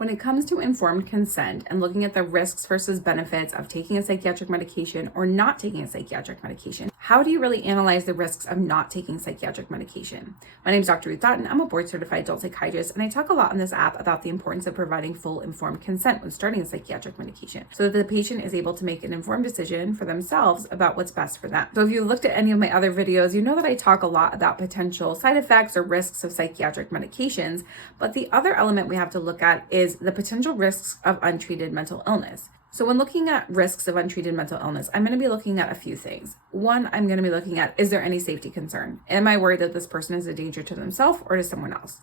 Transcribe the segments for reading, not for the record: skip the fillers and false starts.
When it comes to informed consent and looking at the risks versus benefits of taking a psychiatric medication or not taking a psychiatric medication, how do you really analyze the risks of not taking psychiatric medication? My name is Dr. Ruth Dotton. I'm a board-certified adult psychiatrist, and I talk a lot on this app about the importance of providing full informed consent when starting a psychiatric medication so that the patient is able to make an informed decision for themselves about what's best for them. So if you've looked at any of my other videos, you know that I talk a lot about potential side effects or risks of psychiatric medications, but the other element we have to look at is the potential risks of untreated mental illness. So when looking at risks of untreated mental illness, I'm going to be looking at a few things. One, I'm going to be looking at, is there any safety concern? Am I worried that this person is a danger to themselves or to someone else?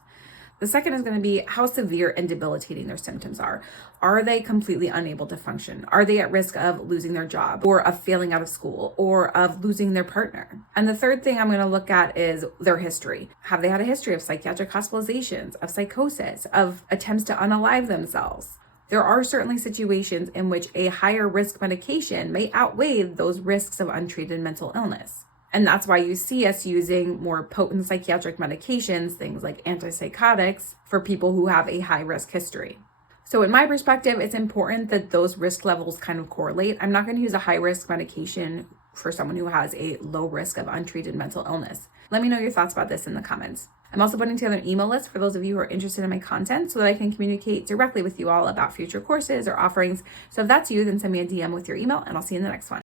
The second is going to be how severe and debilitating their symptoms are. Are they completely unable to function? Are they at risk of losing their job or of failing out of school or of losing their partner? And the third thing I'm going to look at is their history. Have they had a history of psychiatric hospitalizations, of psychosis, of attempts to unalive themselves? There are certainly situations in which a higher risk medication may outweigh those risks of untreated mental illness. And that's why you see us using more potent psychiatric medications, things like antipsychotics, for people who have a high risk history. So in my perspective, it's important that those risk levels kind of correlate. I'm not going to use a high risk medication for someone who has a low risk of untreated mental illness. Let me know your thoughts about this in the comments. I'm also putting together an email list for those of you who are interested in my content so that I can communicate directly with you all about future courses or offerings. So if that's you, then send me a DM with your email and I'll see you in the next one.